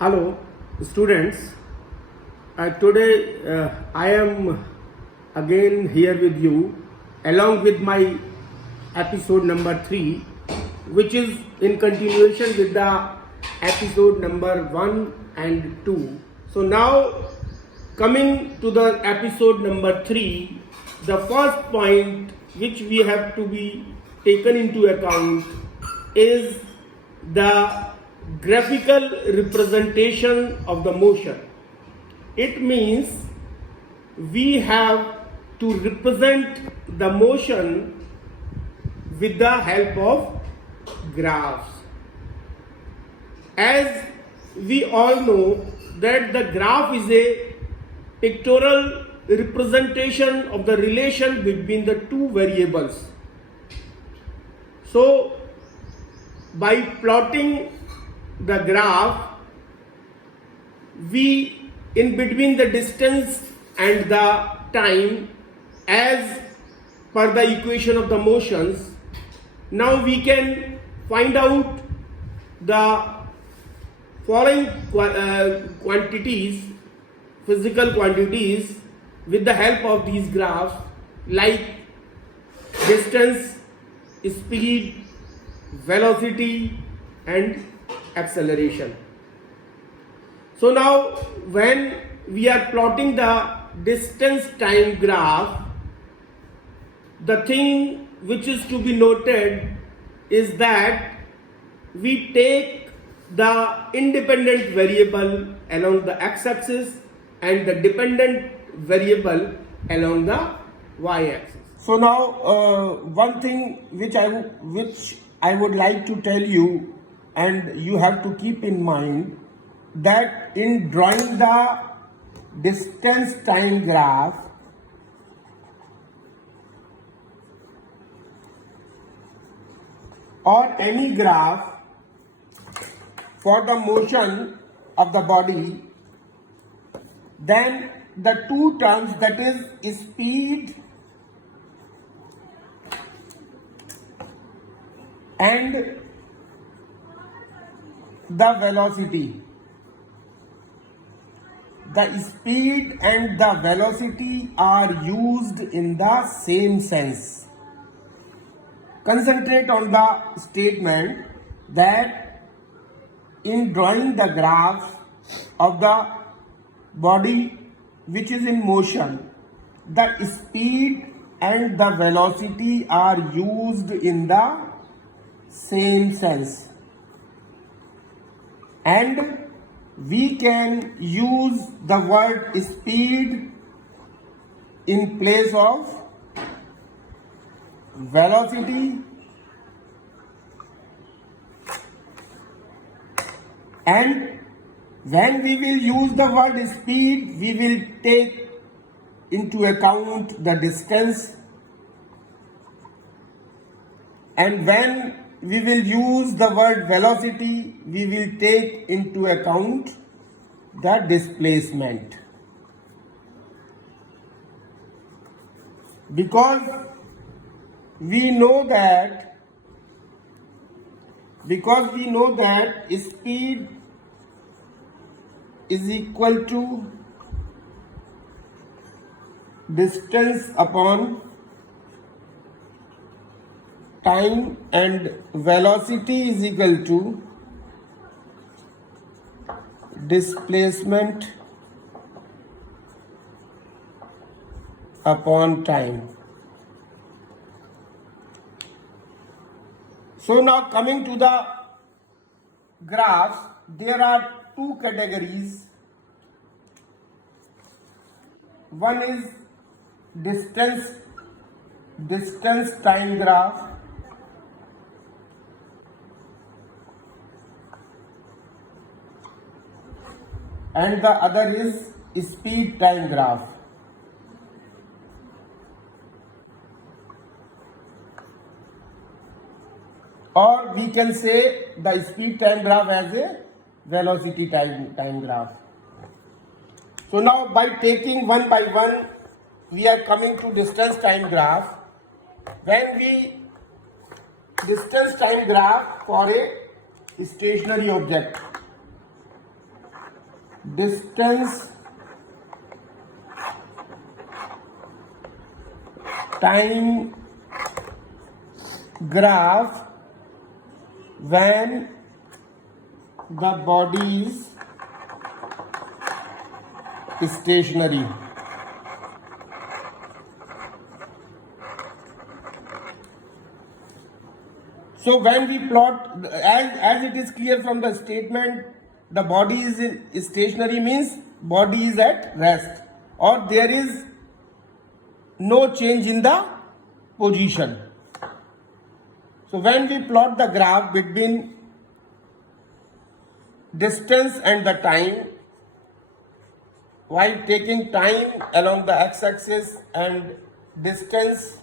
Hello, students. Today I am again here with you along with my episode number 3, which is in continuation with the episode number 1 and 2. So now coming to the episode number 3, the first point which we have to be taken into account is the graphical representation of the motion. It means we have to represent the motion with the help of graphs. As we all know that the graph is a pictorial representation of the relation between the two variables. So by plotting the graph, we in between the distance and the time as per the equation of the motions, now we can find out the following quantities, physical quantities, with the help of these graphs, like distance, speed, velocity and acceleration. So now when we are plotting the distance time graph, the thing which is to be noted is that we take the independent variable along the x-axis and the dependent variable along the y-axis. So now one thing which I would like to tell you, and you have to keep in mind, that in drawing the distance time graph, or any graph for the motion of the body, then the two terms, that is speed and the velocity. The speed and the velocity are used in the same sense. Concentrate on the statement that in drawing the graph of the body which is in motion, the speed and the velocity are used in the same sense, and we can use the word speed in place of velocity, and when we will use the word speed, we will take into account the distance, and when we will use the word velocity, we will take into account the displacement. Because we know that speed is equal to distance upon time, and velocity is equal to displacement upon time. So now coming to the graphs, there are two categories. One is distance time graph, and the other is speed time graph. Or we can say the speed time graph as a velocity time graph. So now by taking one by one, we are coming to distance time graph. When we distance time graph for a stationary object, distance time graph when the body is stationary. So when we plot, as it is clear from the statement, the body is stationary means body is at rest or there is no change in the position. So when we plot the graph between distance and the time, while taking time along the x-axis and distance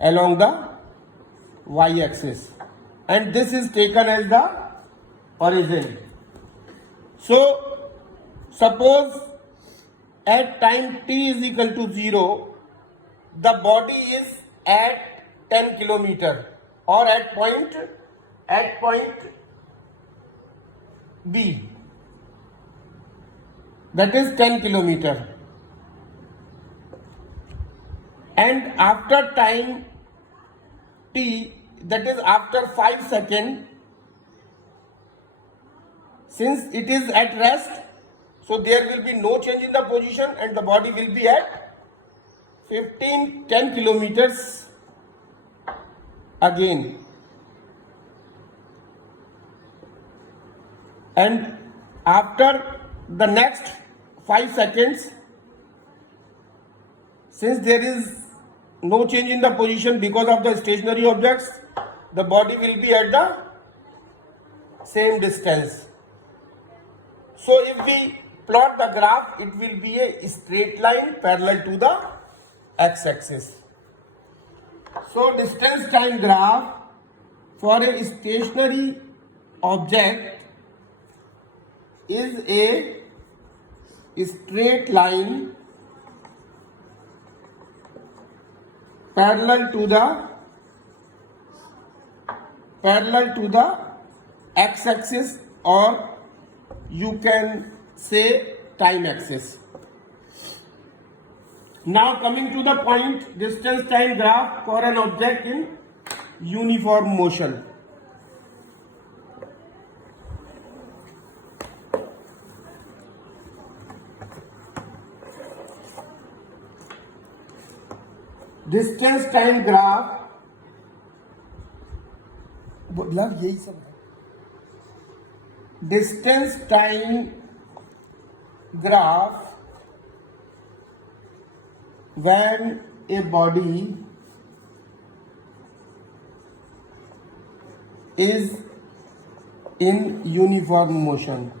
along the y-axis, and this is taken as the origin. So suppose at time t is equal to 0, the body is at 10 kilometer or at point B, that is 10 kilometer, and after time t, that is after 5 seconds, since it is at rest, so there will be no change in the position and the body will be at 10 kilometers again. And after the next 5 seconds, since there is no change in the position because of the stationary objects, the body will be at the same distance. So if we plot the graph, it will be a straight line parallel to the x-axis. So distance time graph for a stationary object is a straight line parallel to the x-axis, or you can say time axis. Now coming to the point, distance time graph for an object in uniform motion. Distance time graph, मतलब यही सब है. Distance time graph when a body is in uniform motion.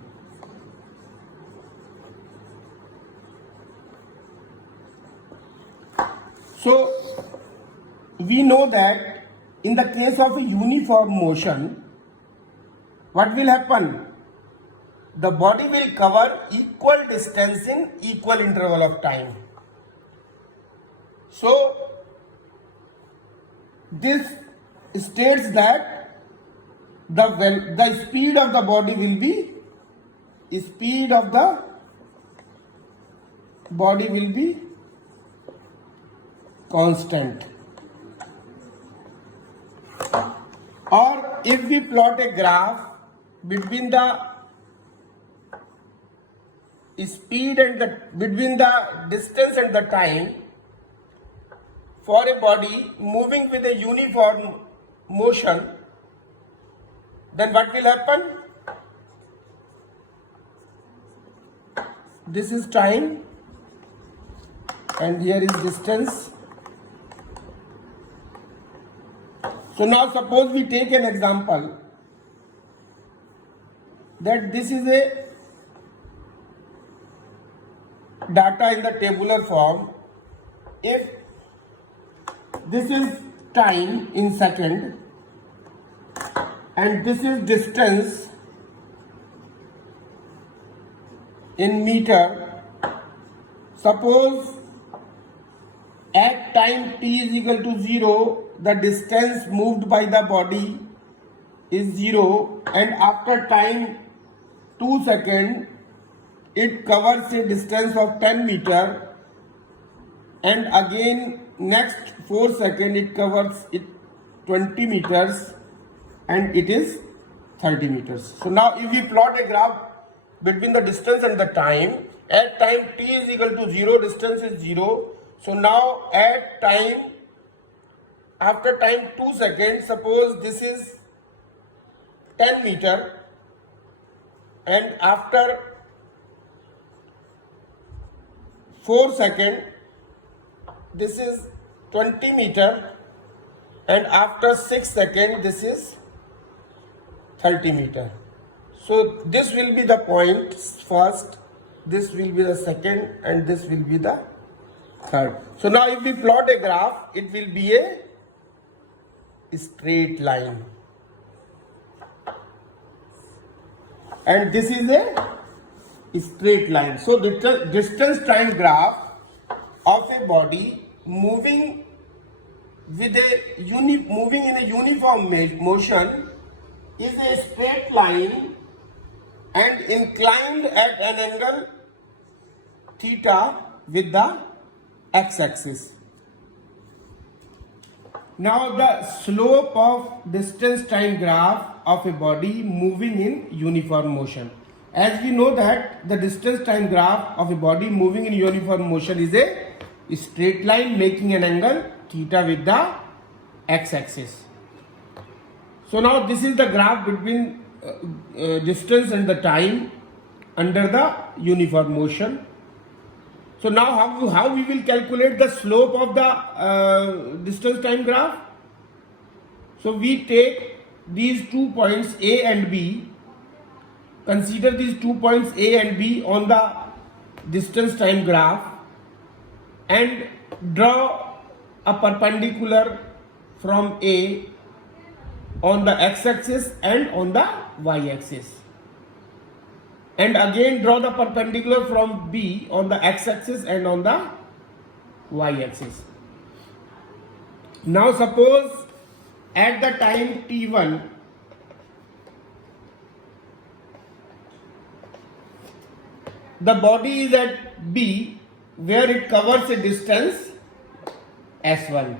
So we know that in the case of a uniform motion, what will happen? The body will cover equal distance in equal interval of time. So this states that the speed of the body will be constant. Or if we plot a graph between the speed and between the distance and the time for a body moving with a uniform motion, then what will happen? This is time and here is distance. So now suppose we take an example that this is a data in the tabular form. If this is time in second and this is distance in meter, suppose at time t is equal to 0, the distance moved by the body is 0, and after time 2 seconds it covers a distance of 10 meter, and again next 4 seconds it covers it 20 meters, and it is 30 meters. So now if we plot a graph between the distance and the time, at time t is equal to 0, distance is 0. So now at time, after time 2 seconds, suppose this is 10 meter, and after 4 seconds this is 20 meter, and after 6 seconds this is 30 meter. So this will be the point first, this will be the second, and this will be the third. So now if we plot a graph, it will be a straight line, and this is a straight line. So the distance time graph of a body moving with moving in a uniform motion is a straight line and inclined at an angle theta with the x-axis. Now the slope of distance time graph of a body moving in uniform motion. As we know that the distance time graph of a body moving in uniform motion is a straight line making an angle theta with the x-axis. So now this is the graph between distance and the time under the uniform motion. So now how we will calculate the slope of the distance time graph? So we take these 2 points A and B, consider these 2 points A and B on the distance time graph, and draw a perpendicular from A on the x-axis and on the y-axis, and again draw the perpendicular from B on the x-axis and on the y-axis. Now suppose at the time t1 the body is at B where it covers a distance s1,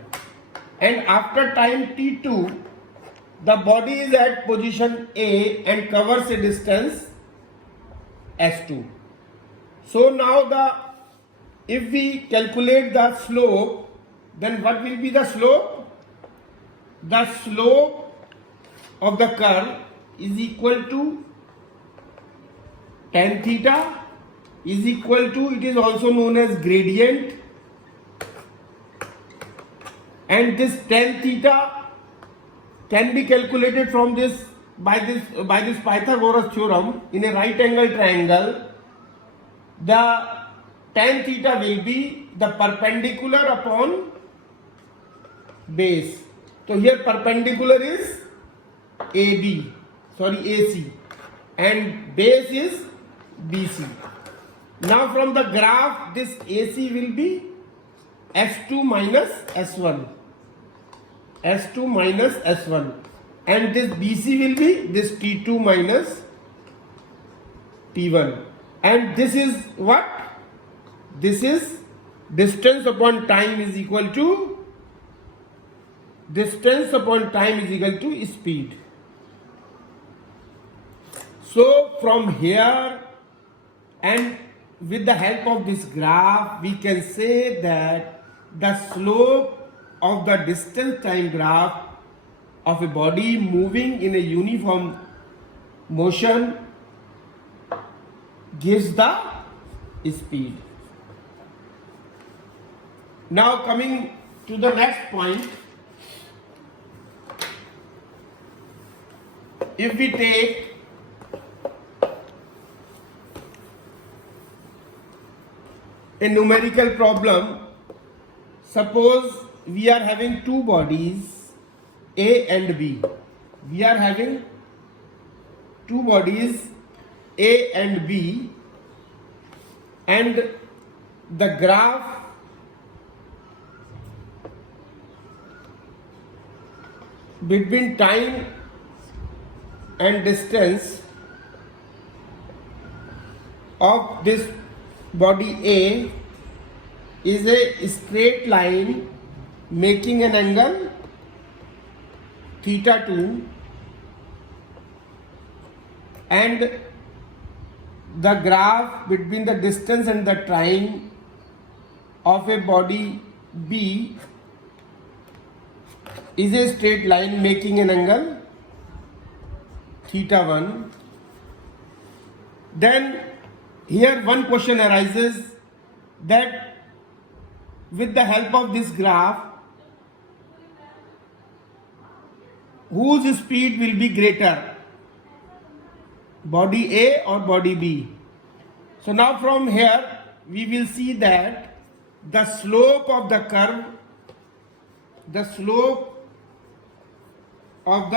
and after time t2 the body is at position A and covers a distance s2. So now if we calculate the slope, then what will be the slope? The slope of the curve is equal to tan theta is equal to, it is also known as gradient, and this tan theta can be calculated from this by this Pythagoras theorem. In a right angle triangle, the tan theta will be the perpendicular upon base. So here perpendicular is AC, and base is BC. Now from the graph, this AC will be S2 minus S1. S2 minus S1, and this BC will be this T2 minus T1, and this is what? This is distance upon time is equal to speed. So from here, and with the help of this graph, we can say that the slope of the distance time graph of a body moving in a uniform motion gives the speed. Now coming to the next point, if we take a numerical problem, suppose we are having two bodies A and B. We are having two bodies A and B, and the graph between time and distance of this body A is a straight line making an angle theta 2, and the graph between the distance and the time of a body B is a straight line making an angle theta 1. Then here one question arises that with the help of this graph, whose speed will be greater, body A or body B? So now from here we will see that the slope of the curve, the slope of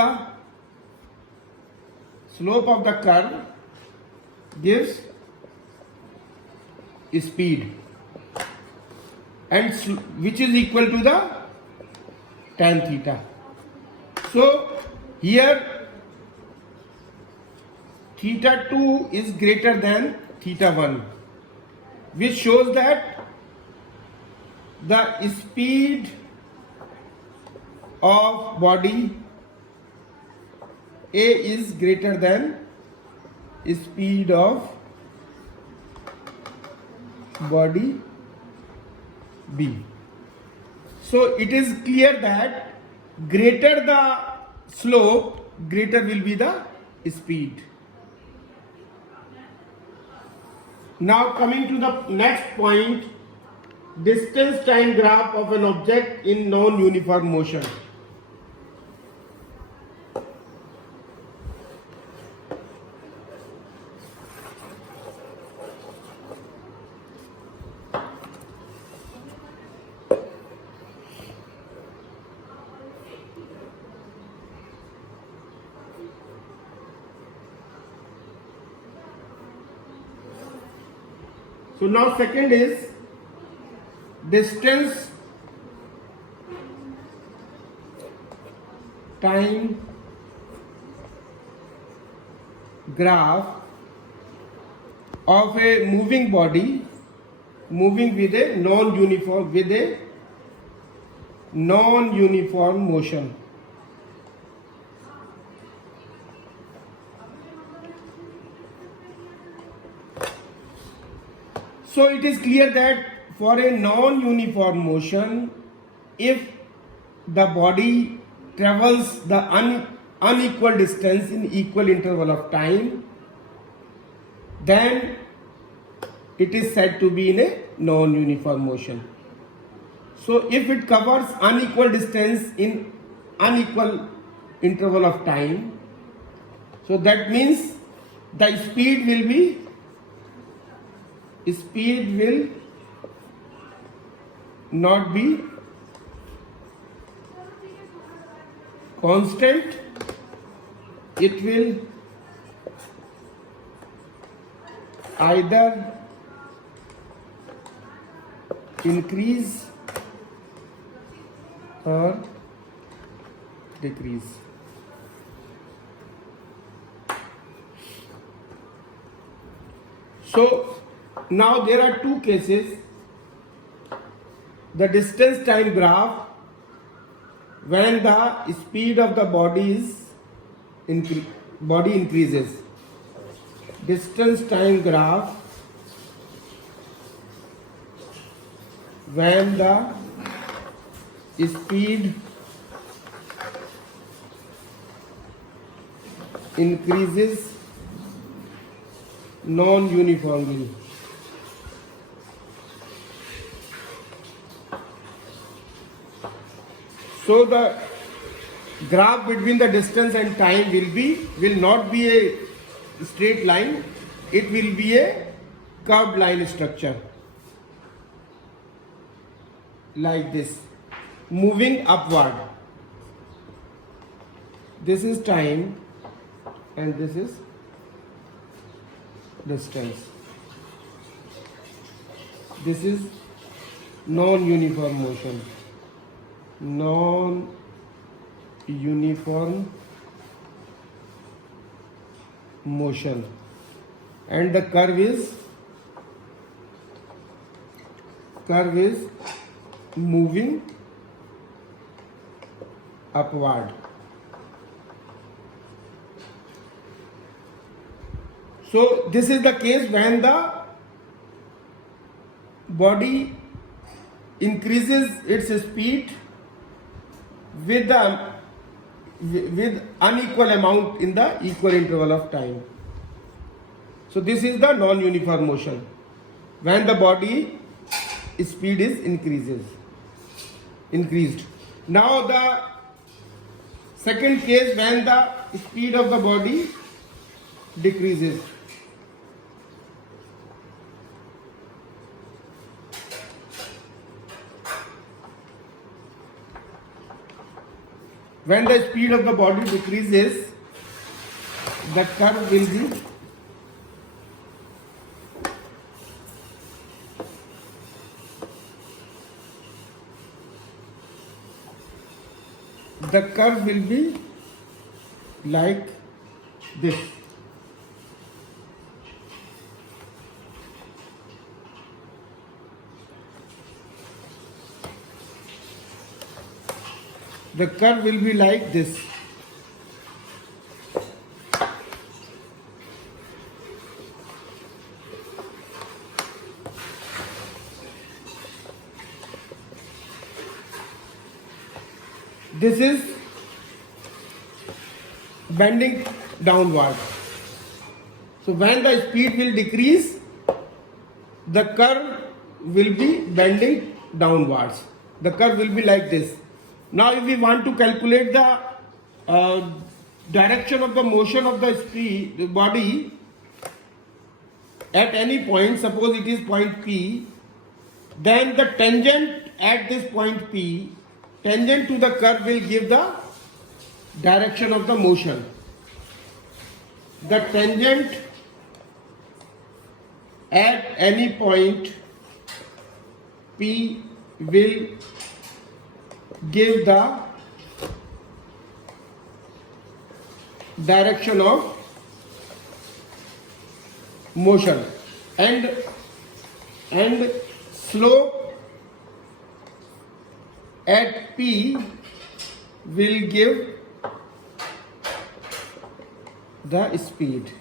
the curve gives speed, and which is equal to the tan theta. So here theta 2 is greater than theta 1, which shows that the speed of body A is greater than speed of body B. So it is clear that greater the slope, greater will be the speed. Now coming to the next point, distance time graph of an object in non-uniform motion. So now second is distance time graph of a moving body moving with a non-uniform motion. So it is clear that for a non-uniform motion, if the body travels the unequal distance in equal interval of time, then it is said to be in a non-uniform motion. So if it covers unequal distance in unequal interval of time, so that means the speed will not be constant, it will either increase or decrease. So now there are two cases. The distance time graph when the speed of the body increases. Distance time graph when the speed increases non-uniformly. So the graph between the distance and time will not be a straight line, it will be a curved line structure like this, moving upward. This is time and this is distance. This is non-uniform motion. Non-uniform motion, and the curve is curve is moving upward. So this is the case when the body increases its speed with unequal amount in the equal interval of time. So this is the non-uniform motion when the body speed is increased. Now the second case when the speed of the body decreases. When the speed of the body decreases, the curve will be like this. The curve will be like this. This is bending downward. So when the speed will decrease, the curve will be bending downwards. The curve will be like this. Now if we want to calculate the direction of the motion of the body at any point, suppose it is point P, then the tangent at this point P, tangent to the curve will give the direction of the motion. The tangent at any point P will give the direction of motion, and slope at P will give the speed.